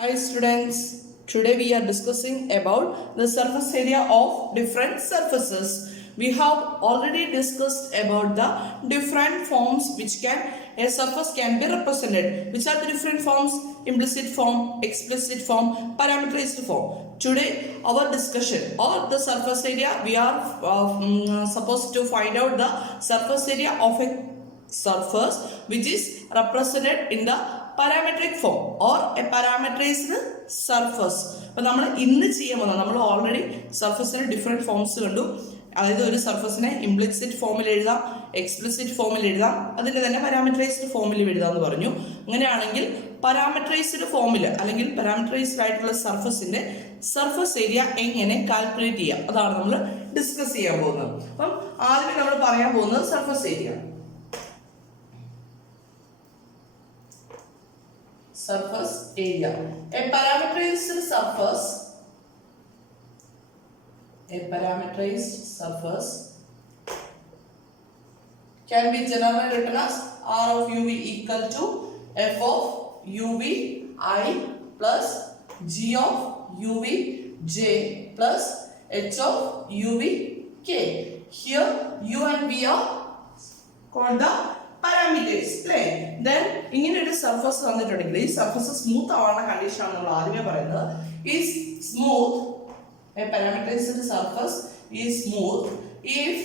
Hi students, today we are discussing about the surface area of different surfaces. We have already discussed about the different forms which a surface can be represented. Which are the different forms? Implicit form, explicit form, parameterized form. Today our discussion or the surface area, we are supposed to find out the surface area of a surface which is represented in the parametric form or a parameterized surface. അപ്പോൾ നമ്മൾ ഇന്ന് ചെയ്യാൻ പോകുന്നത്, നമ്മൾ already സർഫസിന് different forms കണ്ടു. അതായത് ഒരു സർഫസിനെ implicit ഫോമിൽ എഴുതാം, എക്സ്പ്ലിസിറ്റ് ഫോമിൽ എഴുതാം, അതിൻ്റെ തന്നെ പാരാമീറ്ററൈസ്ഡ് ഫോമിൽ എഴുതാം എന്ന് പറഞ്ഞു. അങ്ങനെയാണെങ്കിൽ പാരാമീറ്ററൈസ്ഡ് ഫോമിൽ അല്ലെങ്കിൽ പാരാമീറ്ററൈസ്ഡ് ആയിട്ടുള്ള സർഫസിന്റെ സർഫസ് ഏരിയ എങ്ങനെ കാൽക്കുലേറ്റ് ചെയ്യാം, അതാണ് നമ്മൾ ഡിസ്കസ് ചെയ്യാൻ പോകുന്നത്. അപ്പം ആദ്യമേ നമ്മൾ പറയാൻ പോകുന്നത് surface area. Surface area. A parameterized surface can be generally written as R of UV equal to F of UV I plus G of UV J plus H of UV K. Here U and V are called the parameters. Then ഇങ്ങനെ ഒരു surface തന്നിട്ടുണ്ടെങ്കിൽ ഈ surface smooth ആവുന്ന condition ആണ് നമ്മൾ ആദ്യമേ പറയുന്നത്. is smooth, a parameterized surface is smooth if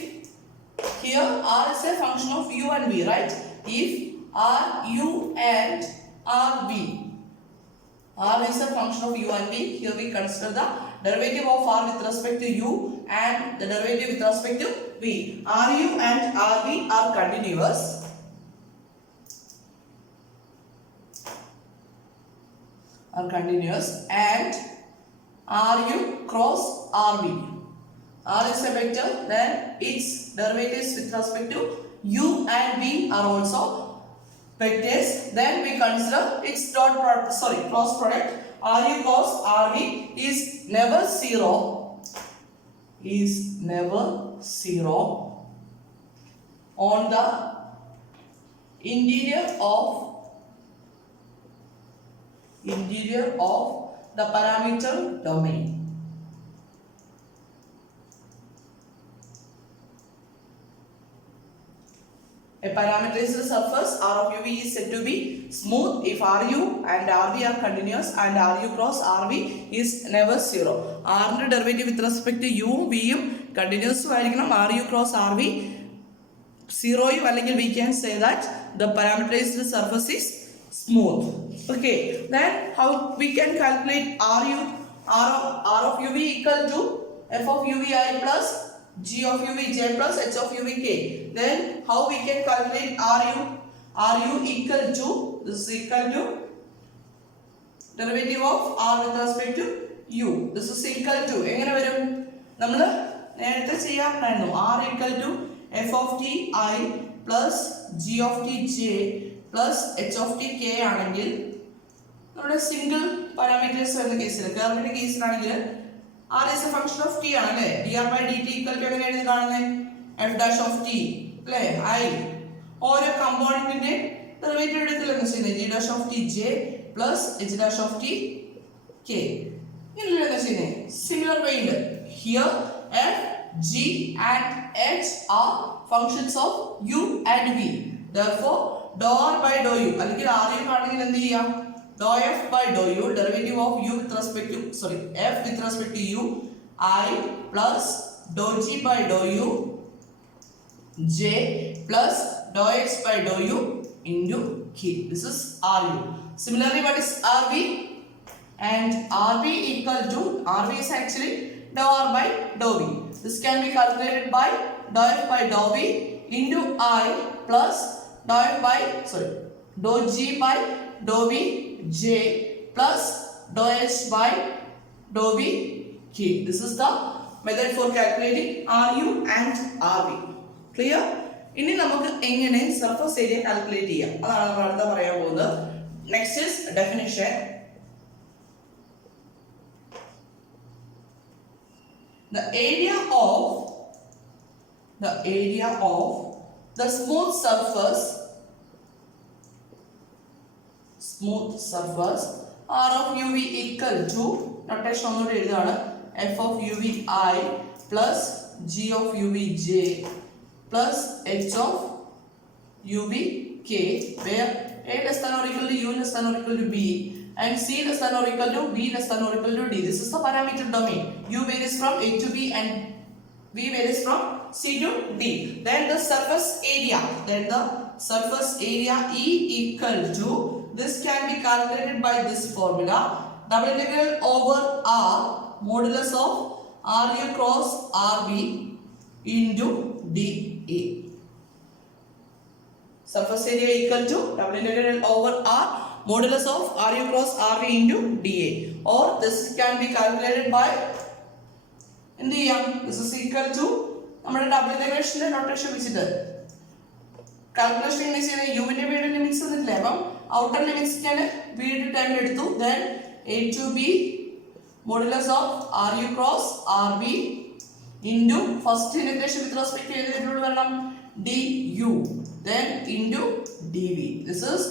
here R is a function of U and V, right? If R, U and RV, R is a function of U and V, here we consider the derivative of R with respect to U and the derivative with respect to V. RU and RV are continuous. And RU cross RV. R is a vector, then its derivatives with respect to U and V are also vectors. Then we consider its cross product. RU cross RV is never zero. On the interior of the parameter domain. A parameterized surface R of UV is said to be smooth if RU and RV are continuous and RU cross RV is never zero. R ന്റെ derivative with respect to U വിയും കണ്ടിന്യൂസും ആയിരിക്കണം. RU cross RV സീറോയും അല്ലെങ്കിൽ we can say that the parameterized surface is smooth. Okay, then how we can calculate R of UV equal to F of UVI plus G of UVJ plus H of UVK. Then how we can calculate RU equal to, this is equal to derivative of R with respect to U. This is equal to എങ്ങനെ വരും? നമ്മൾ നേരത്തെ ചെയ്യാറുണ്ടായിരുന്നു. R equal to F of T I plus G of T J plus H of T K ആണെങ്കിൽ നമ്മുടെ single parameters വരുന്ന കേസിൽ, കർവിന്റെ കേസിലാണെങ്കിൽ R is a function of T ആണ് അല്ലേ? dr by dt equal to എങ്ങനെ എഴുതി കാണുന്നത്? F dash of T അല്ലേ? I ഓരോ കമ്പോണന്റിന്റെ ഡെറിവേറ്റീവ് എടുക്കലെന്ന് ചെയ്യുന്നത് G dash of T J plus H dash of T K. ഇങ്ങനെയല്ലേ എന്താ ചെയ്യുന്നത്? സിമിലർ വേ ഉണ്ട്. Here F, G and H are functions of U and V. Therefore dou R by dou U അല്ലെങ്കിൽ RU ആണെങ്കിൽ എന്ത് ചെയ്യാം? dou F by dou U, derivative of U with respect to F with respect to U I plus dou G by dou U J plus dou X by dou U into K. This is RU. Similarly, what is RV? And RV equal to, RV is actually dou R by dou V. This can be calculated by dou F by dou V into I plus dou F by dou G by dou V J plus dou H by dou V K. This is the method for calculating RU and RV. Clear? ഇനി നമുക്ക് എങ്ങനെ surface area calculate ചെയ്യാം, അതാണ് നമ്മൾ അടുത്ത പറയാൻ പോകുന്നത്. Next is definition. The area of the smooth surface R of U V equal to notation ഒന്നുകൂടി എഴുതാണ് F of U V I plus G of U V J plus H of U V K where A less than or equal to U less than or equal to B and c less than or equal to b less than or equal to d. This is the parameter domain. U varies from a to b and v varies from c to d. Then the surface area. E equal to, this can be calculated by this formula. Double integral over r modulus of ru cross rb into dA. Surface area equal to double integral over r modulus of ru cross rv into dA, or this can be calculated by എന്ത് ചെയ്യാം, this is equal to നമ്മുടെ double ഇന്റഗ്രേഷന്റെ notation വെച്ചിട്ട് calculation എങ്ങനെ ചെയ്യുന്നത്, യുവിന്റെ വീട് limits തന്നിട്ടില്ലേ, അപ്പം outer limits വീട് ടൈമിൽ എടുത്തു. then a to b modulus of ru cross rb into first integration with respect ചെയ്ത് ഇതിനോട് വരണം du, then into dv. This is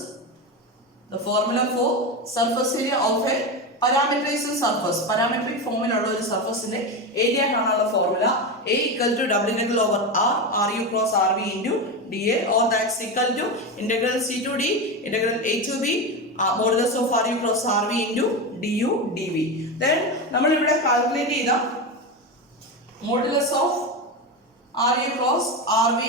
the formula for surface area of a parameterized surface. Parametric ഫോമിലുള്ള ഒരു സർഫസിന്റെ area കാണാനുള്ള formula a equal to double integral over r ru cross rv into dA, or that's equal to integral c to d integral a to b modulus of ru cross rv into du dv. Then നമ്മൾ ഇവിടെ calculate ചെയ്ത modulus of ru cross rv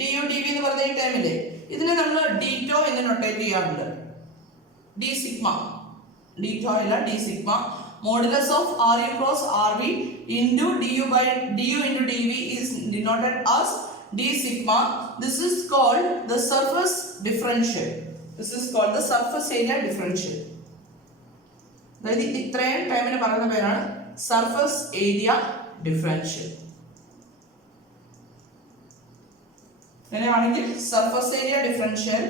du dv എന്ന് പറഞ്ഞ ഈ ടൈമില്ലേ, ഇതിനെ നമ്മൾ ഡീറ്റോ എന്ന് notate ചെയ്യാറുണ്ട്. ഡി സിഗ്മ, ഡീറ്റോ അല്ല D sigma, modulus of R U cross R V into D U into D V is denoted as D sigma. This is called the surface differential. This is called the surface area differential. അതായത് ഇത്രയും ടൈമിന് പറയുന്ന പേരാണ് surface area differential. അങ്ങനെയാണെങ്കിൽ surface area differential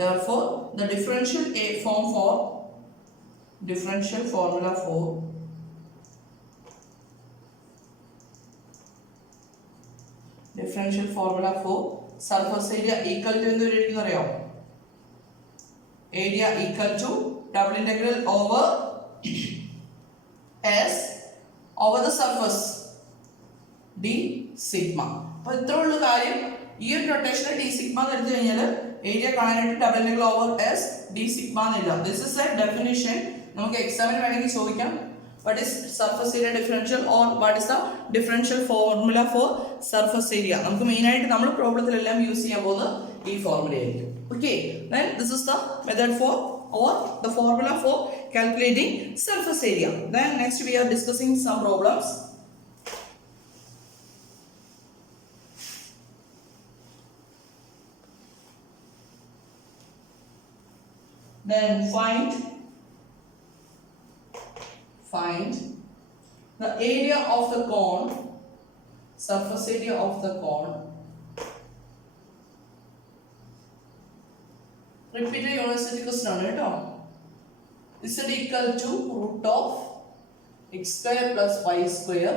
therefore the differential formula for surface area equal to എന്ത് എഴുതുന്നു അറിയോ, area equal to double integral over s over the surface d sigma. അപ്പോൾ ഇത്ര ഉള്ള കാര്യം. ഈ ഒരു നൊട്ടേഷനിൽ d sigma എന്ന് എടുത്തു കഴിഞ്ഞാൽ ഏരിയ കാണാനായിട്ട് double integral over s d sigma എന്നില്ല. This is a definition. നമുക്ക് എക്സാമിന് വേണമെങ്കിൽ ചോദിക്കാം, what is surface area differential or what is the differential formula for surface area. നമുക്ക് മെയിൻ ആയിട്ട് നമ്മൾ പ്രോബ്ലത്തിലെല്ലാം യൂസ് ചെയ്യാൻ പോകുന്നത് ഈ ഫോർമുല ആയിരിക്കും. Okay, then this is the method for or the formula for calculating surface area. Then next we are discussing some problems. Then find the area of the cone, surface area of the cone. Repeated university question ആണ് കേട്ടോ. z equal to root of x square plus y square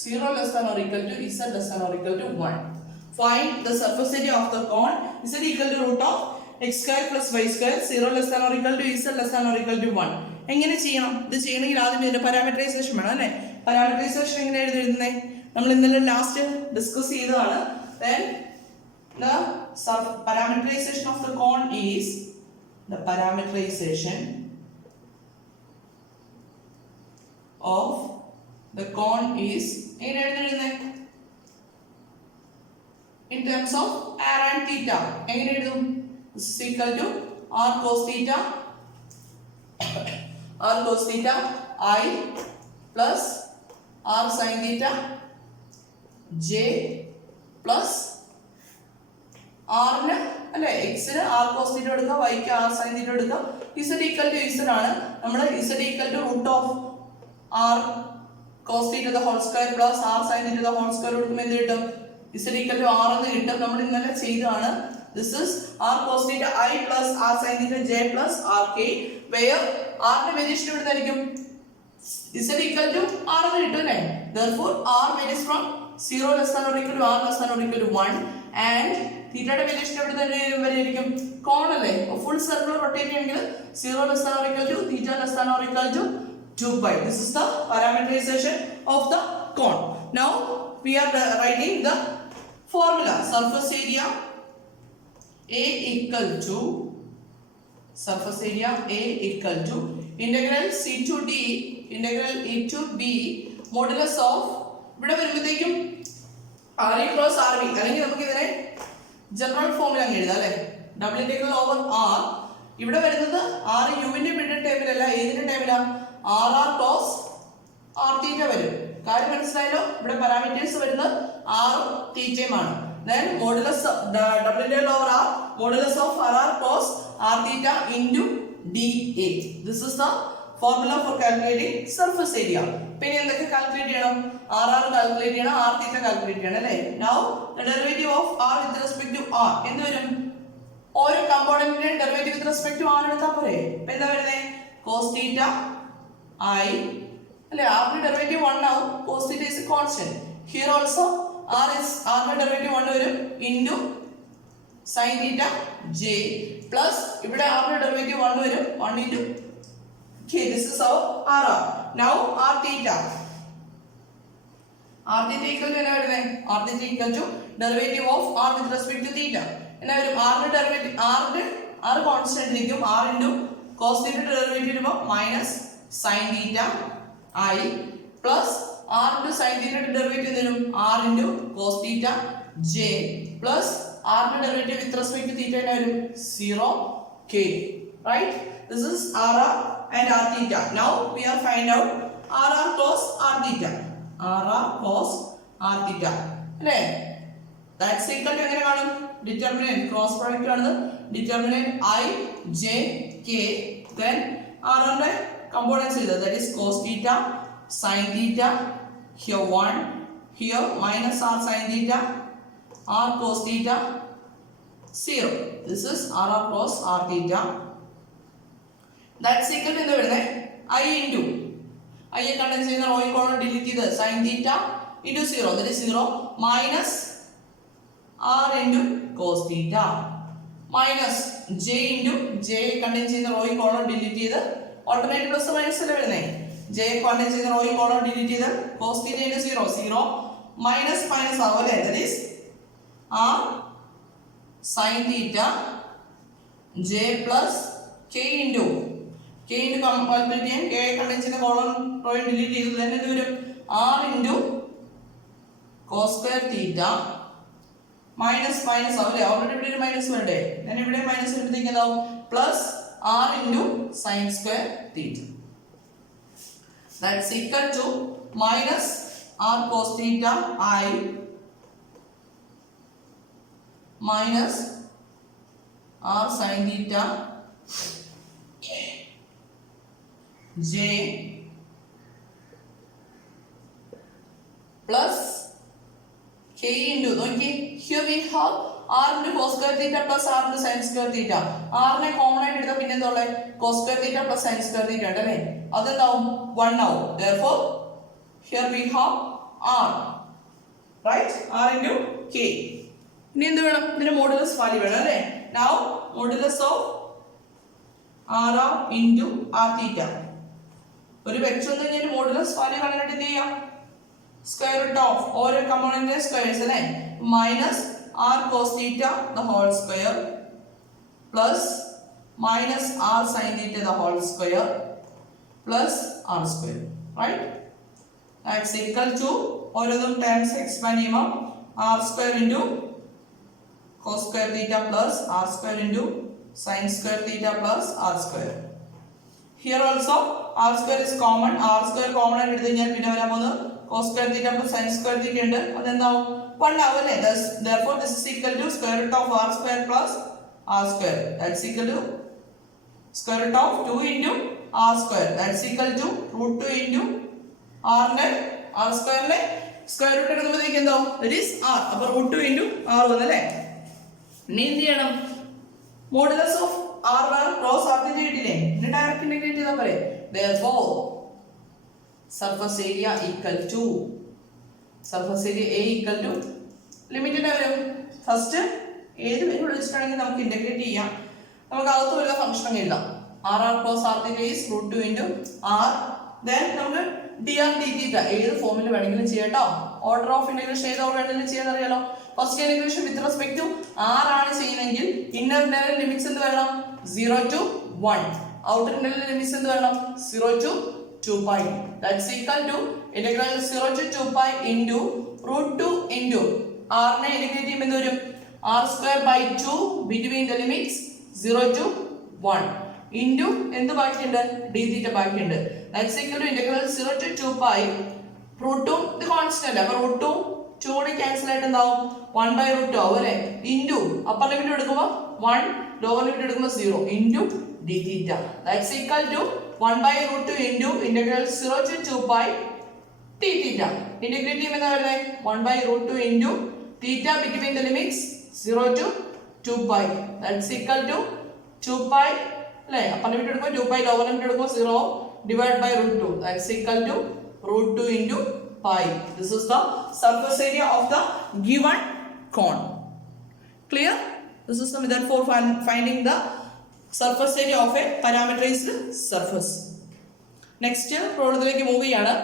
0 less than or equal to z less than or equal to 1. Find the surface area of the cone z equal to root of x square plus y square 0 less than or equal to z less than or equal to 1. എങ്ങനെ ചെയ്യണം? ഇത് ചെയ്യണമെങ്കിൽ ആദ്യം ഇതിന്റെ parameterisation വേണം അല്ലേ. Parameterisation എങ്ങനെ എഴുതുന്നത് നമ്മൾ ഇന്നലെ ലാസ്റ്റ് ഡിസ്കസ് ചെയ്തതാണ്. Then the parameterization of the cone is the parameterization of the cone is in terms of r and theta. എങ്ങനെ എഴുതും? This is equal to r cos theta I plus r sin theta j plus r ന് അല്ലേ എക്സിന് R cos തീറ്റ എടുക്കുക, വൈക്ക് R sine തീറ്റ എടുക്കുക. Z equal to Z ആണ്. നമ്മൾ Z equal to root of R cos theta the whole square plus R sine theta the whole square കൊടുക്കുമ്പോൾ എന്ത് കിട്ടും? ഇസഡ് ഈക്വൽ ടു ആർ എന്ന് കിട്ടും. നമ്മൾ ഇന്നലെ ചെയ്തതാണ്. This is r cos theta I plus r sin theta j plus r k, where r ന്റെ variation എവിടുന്നായിരിക്കും? Z equal to R എന്ന് കിട്ടും അല്ലേ? Therefore R varies from 0 less than or equal to R less than or equal to 1 and തീറ്റയുടെ variation എവിടെ തന്നെ വരെയായിരിക്കും? കോൺ അല്ലേ? Full circle rotate ചെയ്യണമെങ്കിൽ 0 less than or equal to theta less than or equal to 2 pi. This is the parameterization of the cone. Now we are writing the formula. Surface area A equal to integral C to D integral E to B modulus of ഇവിടെ വരുമ്പോഴത്തേക്കും RE cross RB അല്ലെങ്കിൽ നമുക്ക് ഇതിനെ general ഫോമിൽ അങ്ങ് എഴുതാം അല്ലേ? Double integral over R ഇവിടെ വരുന്നത് R യുവിന്റെ മിഡിൽ ടേമിലല്ല, ഏതിന്റെ ടേമിലാണ്? RR cross R theta വരും. കാര്യം മനസ്സിലായല്ലോ? ഇവിടെ പാരാമീറ്റേഴ്സ് വരുന്നത് R theta ആണ്. Then modulus double integral over R modulus of RR cos R theta into dA. This is the formula for calculating surface area. പിന്നെ എന്തൊക്കെ calculate ചെയ്യണം? RR കാൽക്കുലേറ്റ് ചെയ്യണം, R theta കാൽക്കുലേറ്റ് ചെയ്യണം അല്ലേ? Now the derivative of R with respect to R എന്ത് വരും? ഓരോ കമ്പോണന്റിന്റെ derivative with respect to R എടുത്താൽ പോരെ? അപ്പോൾ എന്താ വരുന്നത്? cos theta I അല്ലേ? R ന്റെ ഡെറിവേറ്റീവ് 1 ആവും. cos theta is a constant. Here also R ന്റെ ഡെറിവേറ്റീവ് 1 വരും into sin theta j plus ഇവിടെ R ന്റെ ഡെറിവേറ്റീവ് 1 വരും 1 into k. This is our RR. Now R theta equal to എന്നാ വരുന്നത്? R theta equal to derivative of R with respect to theta. എന്നാ വരും? R ന്റെ derivative R constant ഇരിക്കും. R into cos theta derivative വരുമ്പോൾ minus sin theta I plus R into sin theta derivative തരും R into cos theta j plus R ന്റെ derivative with respect to theta എന്നാ വരും? 0k. Right? This is RR and R theta. Now we are find out RR cos R theta. RR cos R theta. അല്ലേ? That's equal to എങ്ങനെ കാണും? Determinant cross product കാണുന്നത് determinant I j k then R ന്റെ components എഴുതുക. That is cos theta sin theta here 1 here minus R sin theta R cos theta 0. This is RR cos R theta. That's equal to എന്താ വരുന്നത്? I into I contents ചെയ്യുന്ന റോയും കോണും delete ചെയ്ത് sin theta into 0 that is 0 minus R into cos theta minus J into J condense ചെയ്യുന്ന റോയും കോണും delete ചെയ്ത് ഓൾട്ടർനേറ്റ് പ്ലസ് മൈനസ് അല്ലേ വരുന്നത്? J കണ്ടൻസ് ചെയ്യുന്ന റോയും കോണും ഡിലീറ്റ് ചെയ്ത് cos theta into 0 minus minus ആവും അല്ലേ? That is R sin theta J plus K into calculate ചെയ്യാൻ K കണ്ടൻസ് ചെയ്യുന്ന കോളം റോയും ഡിലീറ്റ് ചെയ്ത് തന്നെ എന്ത് വരും? R into cos square theta minus minus ആവും അല്ലേ? ഓൾറെഡി ഇവിടെ ഒരു മൈനസ് വേണ്ടേ? ഞാൻ ഇവിടെ മൈനസ് വരുമ്പോഴത്തേക്ക് എന്താവും? Plus R into sin square theta. That's equal to minus R cos theta I minus R sin theta J plus K into നോക്കി here we have R into cos square theta plus R into sin square theta. R നെ common ആയിട്ട് എടുത്താൽ പിന്നെ എന്താ ഉള്ളത്? cos square theta plus sin square theta ഉണ്ടല്ലേ? അതെന്താവും? 1 ആവും. Therefore here we have R, right? R into K. ഇനി എന്ത് വേണം? ഇതിന്റെ മോഡുലസ് വാല്യൂ വേണം അല്ലേ? Now modulus of RR into R theta. ഒരു വെക്ടർ എന്ന് കഴിഞ്ഞാൽ മോഡുലസ് വാല്യൂ കണ്ടിട്ട് എന്ത് ചെയ്യാം? സ്ക്വയർ റൂട്ട് ഓഫ് ഓരോ കമ്പോണന്റിന്റെ സ്ക്വയർസ് അല്ലേ? Minus R cos theta the whole square plus minus R sin theta the whole square plus R square, right? That's equal to ഓരോന്നും terms expand ചെയ്യുമ്പോൾ R square into cos square theta plus R square into sin square theta plus R square. Here also R square is common. R square common ആയിട്ട് എടുത്തു കഴിഞ്ഞാൽ പിന്നെ വരാൻ പോകുന്നത് cos square theta plus sin square theta ഉണ്ട്. അതെന്താവും? 1 ആവും അല്ലേ? Therefore this is equal to square root of R square plus R square. That's equal to square root of 2 into R square. That's equal to root 2 into R ന്റെ R square ന്റെ square root എടുക്കുമ്പോഴത്തേക്ക് എന്താവും? That is R. അപ്പോൾ root 2 into R വന്നല്ലേ? ഇനി എന്ത് ചെയ്യണം? Modulus of R cross R theta കിട്ടില്ലേ? ഇനി ഡയറക്റ്റ് ഇന്റഗ്രേറ്റ് ചെയ്താൽ പോരെ? Therefore surface area equal to surface area A equal to limit എന്താ വരും? ഫസ്റ്റ് ഏത് വരും വിളിച്ചിട്ടുണ്ടെങ്കിൽ നമുക്ക് ഇന്റഗ്രേറ്റ് ചെയ്യാം. നമുക്ക് അകത്ത് വല്ല ഫംഗ്ഷൻ എഴുതാം. R R plus R theta is root 2 into R. Then നമുക്ക് ഡി ആർ ഡി തീറ്റ ഏത് ഫോമിൽ വേണമെങ്കിലും ചെയ്യാട്ടോ. ഓർഡർ ഓഫ് ഇന്റഗ്രേഷൻ ഏത് ഓർഡർ വേണമെങ്കിലും ചെയ്യാൻ അറിയാലോ. First integration with respect to R ആണ് ചെയ്യുന്നതെങ്കിൽ ഇന്നർ ഇന്റർവൽ ലിമിറ്റ്സ് എന്ത് വേണം? 0 to 1. ഔട്ടർ ഇന്റർവൽ ലിമിറ്റ്സ് എന്ത് വേണം? 0 to 2 pi. That's equal to integral 0 to 2 pi into root 2 into r നെ ഇന്റഗ്രേറ്റ് ചെയ്യുമ്പോൾ എന്ത് വരും? r square by 2 between the limits 0 to 1 into എന്ത് ബാക്കിയുണ്ട്? d theta ബാക്കിയുണ്ട്. That's equal to integral 0 to 2 pi root 2 ഇത് കോൺസ്റ്റന്റ് അല്ല. അപ്പോൾ root 2 2 കൂടി ക്യാൻസൽ ആയിട്ട് എന്താവും? 1 by root 2 അല്ലേ? into അപ്പർ ലിമിറ്റ് എടുക്കുമ്പോൾ 1 ലോവർ ലിമിറ്റ് എടുക്കുമ്പോൾ 0 into d theta. That's equal to 1 by root 2 into integral 0 to 2 pi d theta. Integrate ചെയ്യുമ്പോൾ എന്താ വരുന്നത്? 1 by root 2 into theta between the limits 0 to 2 pi. That's equal to 2 pi അല്ലേ? Upper limit എടുക്കുമ്പോൾ 2 pi, lower limit എടുക്കുമ്പോൾ 0 divided by root 2. That's equal to root 2 into pi. This is the surface area of the given cone. Clear? This is the method for finding the surface area of a parameterized surface. Next പ്രോബ്ലത്തിലേക്ക് move ചെയ്യാണ്.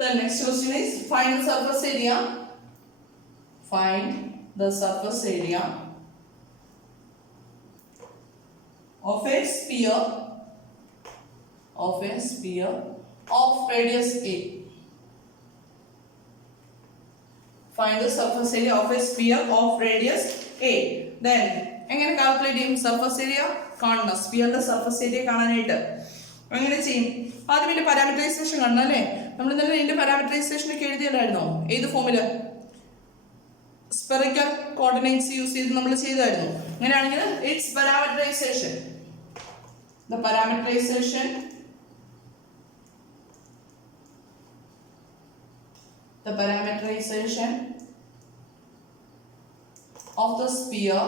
The next question is find the surface area. Find the surface area of a sphere of radius a. Find the surface area of a sphere of radius a. Then എങ്ങനെ calculate ചെയ്യും? Surface area കാണണം. സ്ഫിയറിന്റെ surface area കാണാനായിട്ട് എങ്ങനെ ചെയ്യും? ആദ്യം ഇതിന്റെ parameterisation കാണണം അല്ലേ? നമ്മൾ ഇന്നലെ ഇതിന്റെ പാരാമീറ്ററൈസേഷൻ ഒക്കെ എഴുതിയല്ലായിരുന്നോ? ഏത് ഫോമില്? സ്പെറിക്കൽ കോർഡിനേറ്റ്സ് യൂസ് ചെയ്ത് നമ്മൾ ചെയ്തായിരുന്നു. അങ്ങനെയാണെങ്കിൽ it's parameterisation. The parameterization of the sphere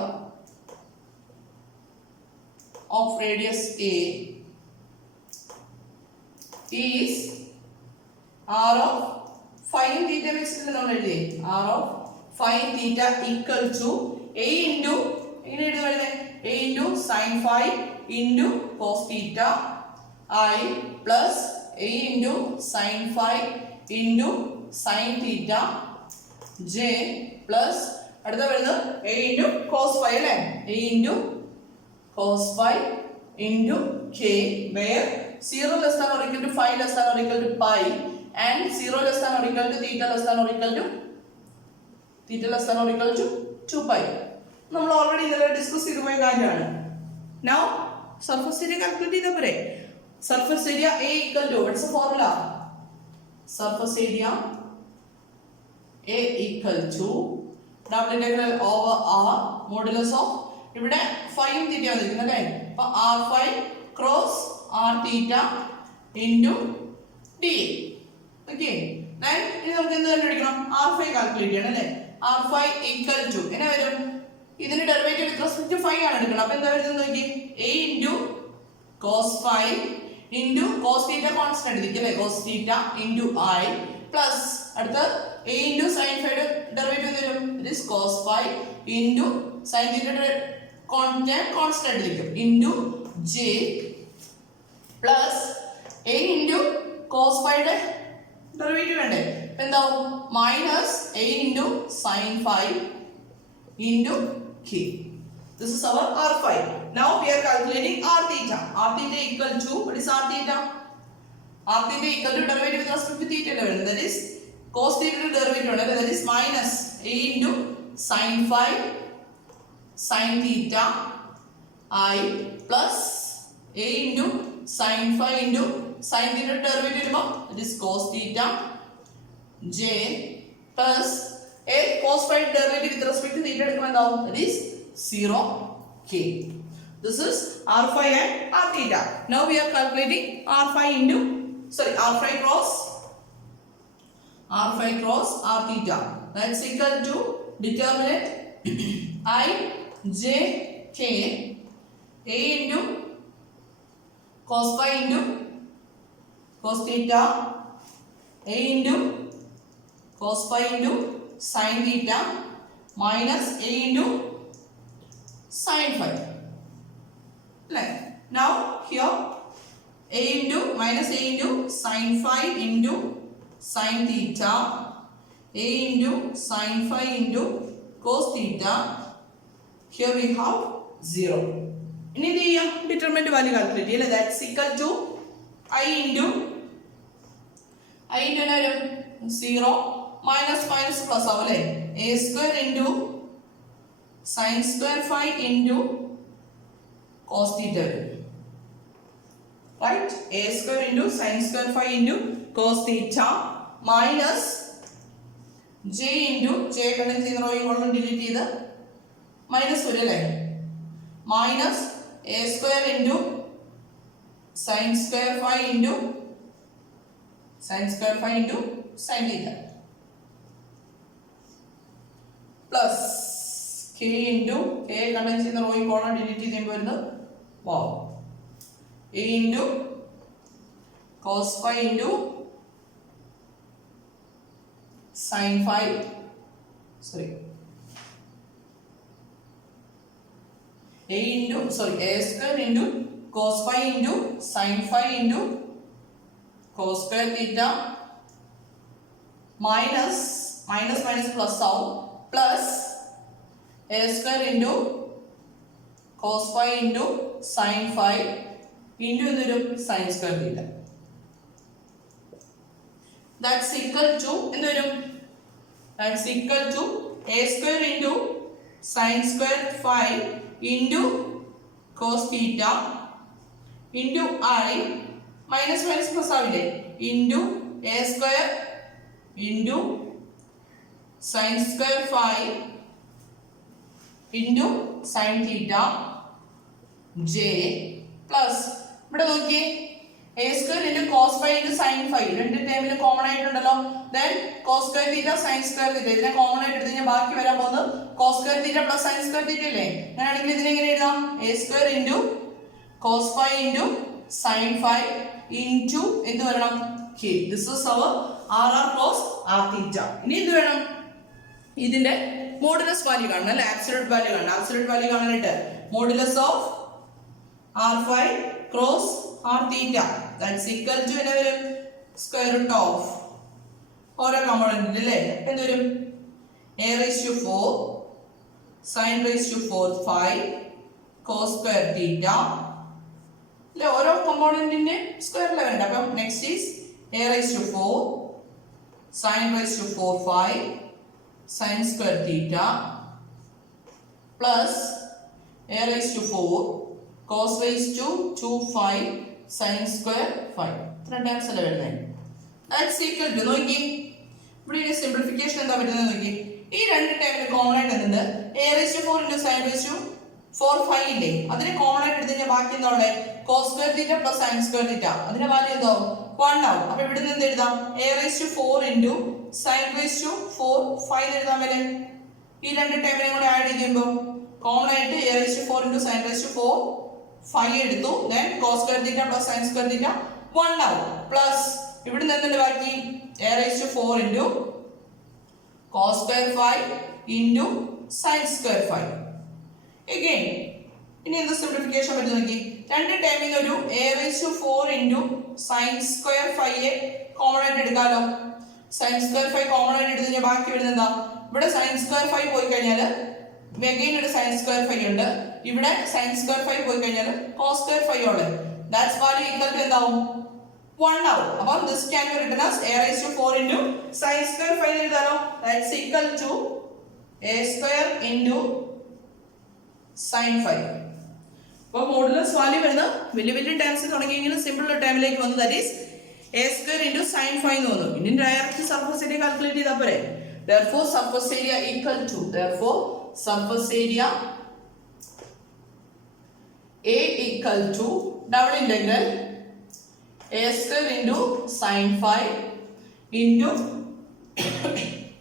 of radius a is r of phi theta വെച്ചിട്ട് നമ്മൾ എഴുതി r of phi theta equal to a into ഇങ്ങനെ എഴുതി വരുന്നത് a into sin phi into cos theta I plus a into sin phi into sin theta j plus അടുത്ത വരുന്നത് a into cos phi അല്ലേ? a into cos phi into k where 0 less than or equal to phi less than or equal to pi and 0 less than or equal to theta less than or equal to 2 pi. നമ്മൾ already ഇന്നലെ discuss ചെയ്തു പോയ കാര്യമാണ്. Now surface area calculate ചെയ്താൽ പോരെ? Surface area A equal to what's the formula? Surface area A equal to double integral over R modulus of ഇവിടെ phi ഉം theta വന്നിരിക്കുന്നു അല്ലേ? അപ്പോൾ r phi cross r theta into d. Okay. Then ഇനി നമുക്ക് എന്ത് കണ്ടുപിടിക്കണം? r phi കാൽക്കുലേറ്റ് ചെയ്യണം അല്ലേ? r phi equal to എങ്ങനെ വരും? ഇതിന്റെ derivative with respect to phi ആണ് എടുക്കണം. അപ്പോൾ എന്താ വരുന്നത് നോക്കി? a into cos phi into cos theta constant എടുത്തില്ലേ? cos theta into I plus അടുത്ത a into sin phi യുടെ ഡെറിവേറ്റീവ് എന്ത് വരും? it is cos phi into sin theta യുടെ കോൺസ്റ്റന്റ് എടുത്തിരിക്കും into j plus a into cos phi യുടെ derivative വേണ്ടേ? എന്താവും? minus a into sin phi into k. This is our r phi. Now we are calculating r theta. R theta equal to what is r theta? R theta equal to derivative with respect to theta level. That is cos theta derivative. That is minus a into sin phi sin theta I plus a into sin phi into sin theta derivative. That is cos theta j plus a cos phi derivative with respect to theta എടുക്കുമ്പോൾ എന്താവും? That is 0k. This is r phi and r theta. Now we are calculating r phi into sorry, r phi cross r theta. That's equal to determinant I j k a into cos phi into cos theta a into cos phi into sin theta minus a into sin phi. Now here a into minus a into sin phi into sin theta a into sin phi into cos theta. Here we have 0. ഇനി ഇത് ചെയ്യാം, determinant value calculate ചെയ്യല്ലേ. That's equal to i into വരും 0 minus minus plus ആവും അല്ലേ. a square into sin square phi into cos theta വരും. Right? a square into sin square phi into cos theta minus j into j content ചെയ്യുന്ന റോയും കൊണ്ടും delete ചെയ്ത് minus വരും അല്ലേ. Minus a square into sin square phi into sin theta plus k into k content ചെയ്യുന്ന റോയും കൊണ്ടും delete ചെയ്യുമ്പോൾ വരുന്നത് wow a into cos phi into sin phi a square into cos phi into sin phi into cos square theta minus plus out plus a square into cos phi into sin phi into sin square theta. That's equal to a square into sin square phi into cos theta into I minus plus ആവില്ലേ into a square into sin square phi into sin theta j plus ഇവിടെ നോക്കിയേ a square into cos phi into sin phi രണ്ട് ടേമിൽ common ആയിട്ടുണ്ടല്ലോ. then cos square theta sin square theta ഇതിനെ common ആയിട്ട് എടുത്തു കഴിഞ്ഞാൽ ബാക്കി വരാൻ പോകുന്നത് cos square theta plus sin square theta അല്ലേ. അങ്ങനെയാണെങ്കിൽ ഇതിനെ എങ്ങനെ എഴുതാം? a square into cos phi into sin phi into എന്ത് വരണം k. this is our r cos r theta. ഇനി എന്ത് വേണം? ഇതിന്റെ മോഡുലസ് വാല്യൂ കാണണം അല്ലേ. ആബ്സല്യൂട്ട് വാല്യൂ കാണണം. ആബ്സല്യൂട്ട് വാല്യൂ കാണാനായിട്ട് modulus of r phi cross r theta that's equal to என்ன വരും? square root of ഓരോ കമ്പോണന്റ് അല്ലേ. എന്ത് വരും? a raised to 4 sin raised to 4 phi cos square theta അല്ലേ. ഓരോ കമ്പോണന്റിന്റെ സ്ക്വയർ ലെവലുണ്ട്. അപ്പം next is a raised to 4 sin raised to 4 phi sin square theta plus a raised to 4 cos raised to 2 phi sin square phi. ഇത്ര times അല്ലേ വരുന്നത്. That's equal to നോക്കി ഇവിടെ ഒരു simplification എന്താ പറ്റുന്നത് നോക്കി. ഈ രണ്ട് ടൈമിൽ കോമൺ ആയിട്ട് എന്തുണ്ട്? a raised to 4 into sin raised to 4 phi ഇല്ലേ. അതിനെ കോമൺ ആയിട്ട് എടുത്തു കഴിഞ്ഞാൽ ബാക്കി എന്താ ഉള്ളത്? cos square theta plus sin square theta. അതിന്റെ വാല്യൂ എന്താവും? 1 ആവും. അപ്പോൾ ഇവിടെ നിന്ന് എന്ത് എഴുതാം? a raised to 4 into sin raised to 4 phi എഴുതാൻ വരെ. ഈ രണ്ട് ടൈമിനെ കൂടെ ആഡ് ചെയ്യുമ്പോൾ കോമൺ ആയിട്ട് a raised to 4 into sin raised to 4 phi എടുത്തു. then cos square theta plus sin square theta 1 ആവും. പ്ലസ് ഇവിടെ നിന്ന് ബാക്കി a raised to 4 into cos square phi into sin square phi. again ഇനി എന്ത് simplification പറ്റി നോക്കി. രണ്ട് ടൈമിൽ ഒരു a raised to 4 into sin square phi common ആയിട്ട് എടുക്കാമല്ലോ. sin square phi കോമൺ ആയിട്ട് എടുത്തു കഴിഞ്ഞാൽ ബാക്കി വരുന്നത് എന്താ? ഇവിടെ sin square phi പോയി കഴിഞ്ഞാൽ again ഒരു sin square phi ഉണ്ട്. ഇവിടെ sin square phi പോയി കഴിഞ്ഞാൽ cos square phi ഉള്ളു. that's value equal to എന്താവും? 1 ആവും. അപ്പോൾ this can be written as a raised to 4 into sin square phi എഴുതാലോ. that's equal to a square into sin phi. അപ്പോൾ modulus value വരുന്നത് വലിയ വലിയ ടേംസ് തുടങ്ങിയെങ്കിലും സിമ്പിൾ ടേമിലേക്ക് വന്നു. that is a square into sin phi എന്ന് വന്നു. ഇനി direct surface area calculate ചെയ്താൽ പോരെ. therefore surface area equal to surface area A equal to double integral A square into sine phi into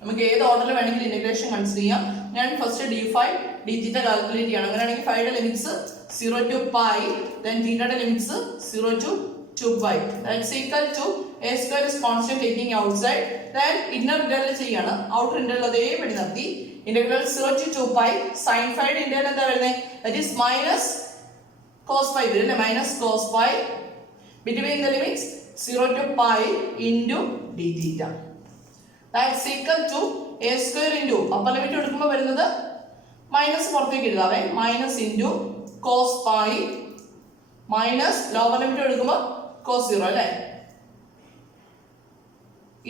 നമുക്ക് ഏത് ഓർഡറിൽ വേണമെങ്കിലും ഇന്റഗ്രേഷൻ കൺസിഡർ ചെയ്യാം. ഞാൻ ഫസ്റ്റ് ഡി ഫൈ ഡി തീറ്റ കാൽക്കുലേറ്റ് ചെയ്യണം. അങ്ങനെയാണെങ്കിൽ ഫൈയുടെ ലിമിറ്റ്സ് 0 to pi, then തീറ്റയുടെ limits 0 to 2 pi. That's equal to a square is constant taking outside. Then inner integral ചെയ്യാണ്. outer integral അതേപടി നിർത്തി. Integral 0 to 2 pi sin phi യുടെ integral എന്താ വരുന്നത്? That is minus cos phi വരും. minus cos phi between the limits 0 to pi into d theta. That's equal to a square into upper limit എടുക്കുമ്പോൾ വരുന്നത് minus പുറത്തേക്ക് എഴുതാവേ. Minus into cos pi minus lower limit എടുക്കുമ്പോൾ cos 0 അല്ലേ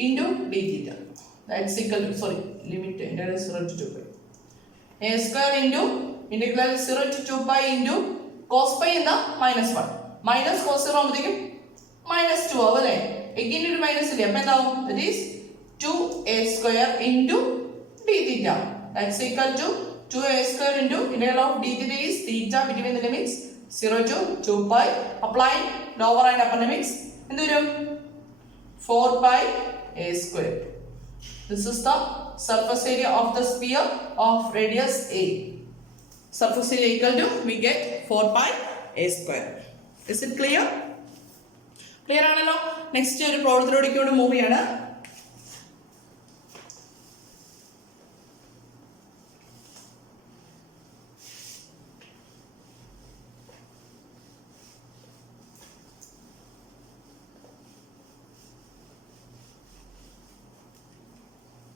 into D theta. That's equal to sorry limit integral 0 to 2 pi a square into integral 0 to 2 pi into cos pi എന്ന minus 1 minus cos 0 ആകുമ്പോഴത്തേക്കും minus 2 ആവും അല്ലേ. Again ഒരു minus ഇല്ലേ, അപ്പം എന്താവും? That is 2a square into d theta. That's equal to 2a square into integral of d theta is theta between the limits 0 to 2 pi. Apply lower and upper limits. എന്ത് വരും? 4 pi a square. This is the surface area of the sphere of radius a. Surface area equal to we get 4 pi a square. Is it clear? Clear ആണല്ലോ. Next ഒരു പ്രോബ്ലത്തിലൂടെ move ചെയ്യാണ്.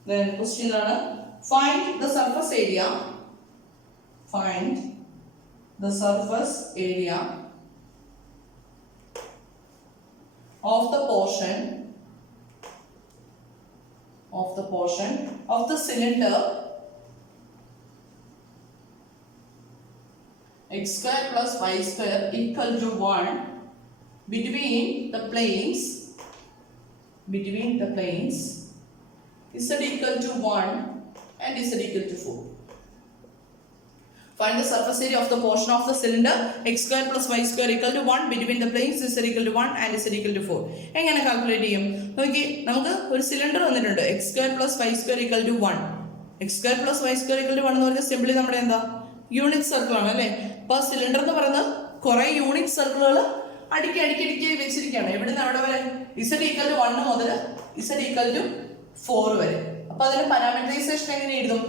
Then question ആണ് find the surface area. Find the surface area of the portion of the cylinder x square plus y square equal to 1 between the planes z equal to 1 and z equal to 4. Find the surface area of the portion of the cylinder x square plus y square equal to 1 between the planes z equal to 1 and z equal to 4. എങ്ങനെ calculate ചെയ്യും? നോക്കി, നമുക്ക് ഒരു cylinder വന്നിട്ടുണ്ട് x square plus y square equal to 1. x square plus y square equal to 1 എന്ന് പറഞ്ഞാൽ simply നമ്മുടെ എന്താ യൂണിറ്റ് സർക്കിൾ ആണ് അല്ലേ. അപ്പോൾ സിലിണ്ടർ എന്ന് പറയുന്നത് കുറെ യൂണിറ്റ് സർക്കിളുകൾ അടുക്കി വെച്ചിരിക്കുകയാണ്. എവിടുന്ന് അവിടെ വരെ? z equal to 1 മുതൽ z equal to 4 വരെ. അപ്പൊ അതിന് പാരാമീറ്ററൈസേഷൻ എങ്ങനെ എഴുതും?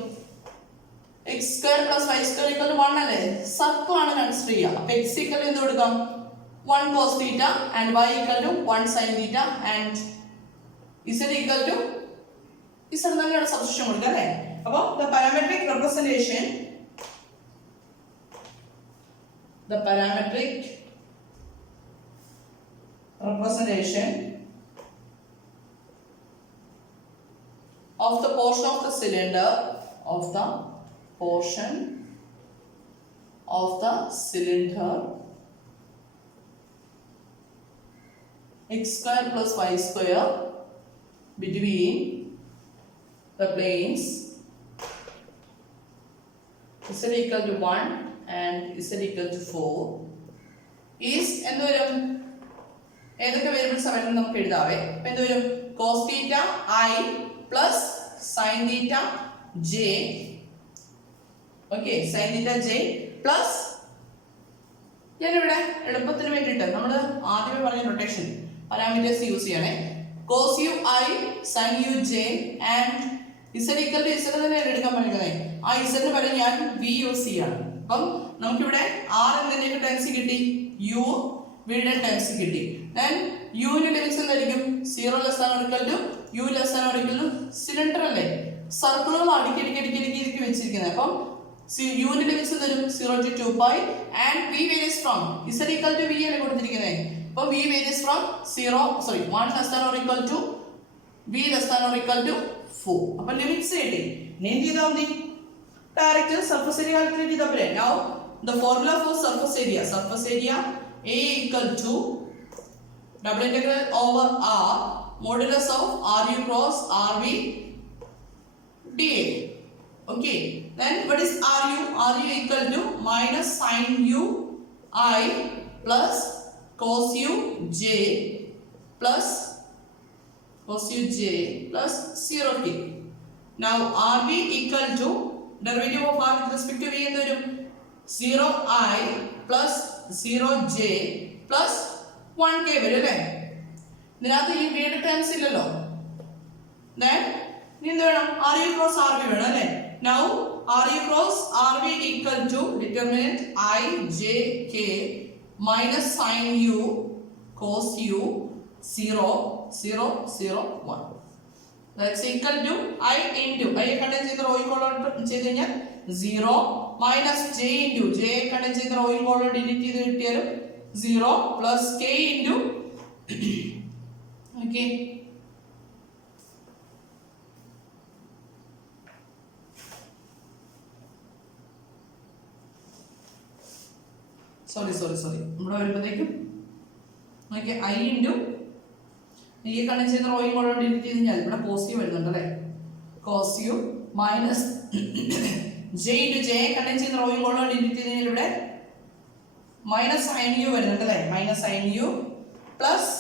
x square plus y square equal to 1 അല്ലേ, സർക്കിൾ ആണ് കൺസിഡർ ചെയ്യുക. അപ്പൊ x equal to എന്ത് കൊടുക്കാം? 1 cos theta and y equal to 1 sin theta and z equal to z തന്നെയാണ് സബ്സ്റ്റിറ്റ്യൂഷൻ കൊടുക്കുക അല്ലേ. അപ്പോൾ the parametric representation of the portion of the cylinder x square plus y square between the planes z equal to 1 and z equal to 4 is എന്ത് വരും? ഏതൊക്കെ variables ആണെന്ന് നമുക്ക് എഴുതാവേ. അപ്പൊ എന്ത് വരും? cos theta I plus sin theta j. Okay, sin theta j plus ഞാനിവിടെ എളുപ്പത്തിന് വേണ്ടിയിട്ട് നമ്മൾ ആദ്യമേ പറഞ്ഞ നൊട്ടേഷൻ പാരാമീറ്റേഴ്സ് യൂസ് ചെയ്യണേ. cos u I sin u j and z equal to z തന്നെ എടുക്കാൻ പറയുന്നത്. ആ z ന് പകരം ഞാൻ v യൂസ് ചെയ്യാണ്. അപ്പം നമുക്കിവിടെ r എന്നതിന്റെ ടൈംസ് കിട്ടി, u v യുടെ ടൈംസ് കിട്ടി. then u ന്റെ ലിമിറ്റ്സ് എന്തായിരിക്കും? 0 less than or equal to u less than or equal to cylinder അല്ലേ, സർക്കിളുകൾ അടുക്കി വെച്ചിരിക്കുന്നത്. അപ്പം u ന്റെ ലിമിറ്റ്സ് തരും 0 to 2 pi and v varies from z equal to v ആണ് കൊടുത്തിരിക്കുന്നത്. അപ്പോൾ v varies from 1 less than or equal to v less than or equal to 4. അപ്പോൾ ലിമിറ്റ്സ് കിട്ടി. ഇനി എന്ത് ചെയ്താൽ മതി? ഡയറക്റ്റ് സർഫസ് ഏരിയ കാൽക്കുലേറ്റ് ചെയ്താൽ പോരെ. Now the formula for surface area A equal to double integral over R modulus of RU cross RV dA. Okay, then what is RU? RU equal to minus sin u I plus cos u j plus cos u j plus 0k. Now RV equal to derivative of R with respect to V എന്ത് വരും? 0i plus 0j plus 1k വരും അല്ലേ? ഇതിനകത്ത് ഈ വീട് terms ഇല്ലല്ലോ. Then ഇനി എന്ത് വേണം? RU cross RV വേണം അല്ലേ? Now RU cross RV equal to determinant I j k minus sin u cos u 0 0 0 1. That's equal to I into I contain ചെയ്ത റോ കോളം ചെയ്ത് കഴിഞ്ഞാൽ 0 minus j into j contain ചെയ്ത raw column delete ചെയ്ത് കിട്ടിയാലും 0 plus k into okay sorry നമ്മുടെ വരുമ്പോഴത്തേക്കും okay I into ഈ content ചെയ്യുന്ന റോയും കൂടെ ഡിലീറ്റ് ചെയ്ത് കഴിഞ്ഞാൽ ഇവിടെ പോസിറ്റീവ് വരുന്നുണ്ട് അല്ലേ? cos u minus j into j content ചെയ്യുന്ന റോയും കൂടെ ഡിലീറ്റ് ചെയ്ത് കഴിഞ്ഞാൽ ഇവിടെ മൈനസ് sin u വരുന്നുണ്ട് അല്ലേ? Minus sin u plus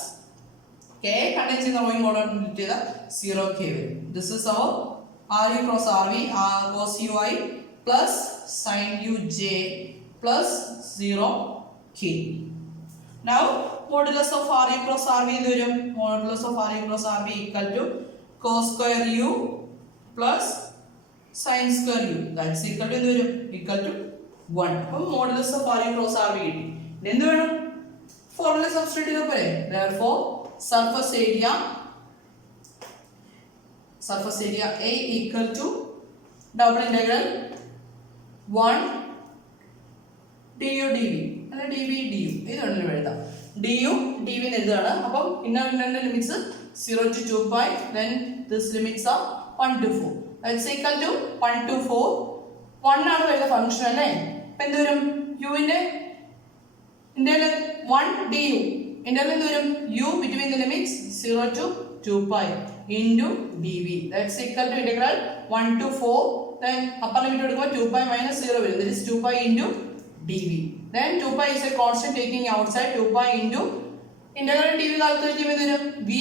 k content ചെയ്യുന്ന റോയും കൂടെ ഡിലീറ്റ് ചെയ്താൽ 0k വരും. This is our RU cross RV cos ui plus sin u j plus 0k. Now modulus of RU cross RV എന്ത് വരും? Modulus of RU cross RV equal to cos square u plus sin square u. That's equal to എന്ത് വരും? Equal to 1. അപ്പോൾ modulus of RU cross RV കിട്ടി. ഇനി എന്ത് വേണം? Formula substitute ചെയ്താൽ പോരെ? Therefore surface area A equal to double integral 1 du dv അല്ല dv du ഇതാണല്ലോ എഴുതാം. du dv എന്ന് എഴുതാണ്. അപ്പം inner limits 0 to 2 pi, then this limits are 1 to 4. That's equal to 1 to 4. 1 ആണ് വരുന്ന ഫംഗ്ഷൻ അല്ലേ? അപ്പം എന്ത് വരും? u ന്റെ ഇന്റർവെൽ 1 du ഇന്റർവെൽ എന്ത് വരും? u between the limits 0 to 2 pi into dv. That's equal to integral 1 to 4. Then upper limit എടുക്കുമ്പോൾ 2 pi minus 0 വരും. That is 2 pi into dv. Then 2 pi is a constant taking outside 2 pi into integral dv calculate ചെയ്യുമ്പോൾ v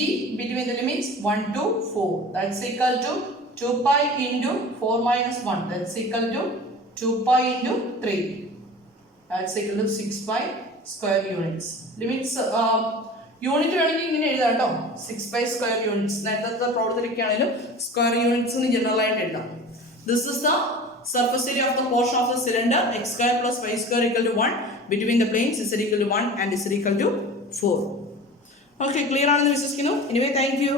between the limits 1 to 4. That's equal to 2 pi into 4 minus 1. That's equal to 2 pi into 3. That's equal to 6 pi square units. Limits unit വേണമെങ്കിൽ ഇങ്ങനെ എഴുതാം കേട്ടോ. 6 pi square units. നേരത്തെ പ്രോബ്ലത്തിലൊക്കെയാണെങ്കിലും square units എന്ന് general ആയിട്ട് എഴുതാം. This is the surface area of the portion of the cylinder x square plus y square equal to 1 between the planes z equal to 1 and z equal to 4. Okay, clear ആണെന്ന് വിശ്വസിക്കുന്നു. Anyway, thank you.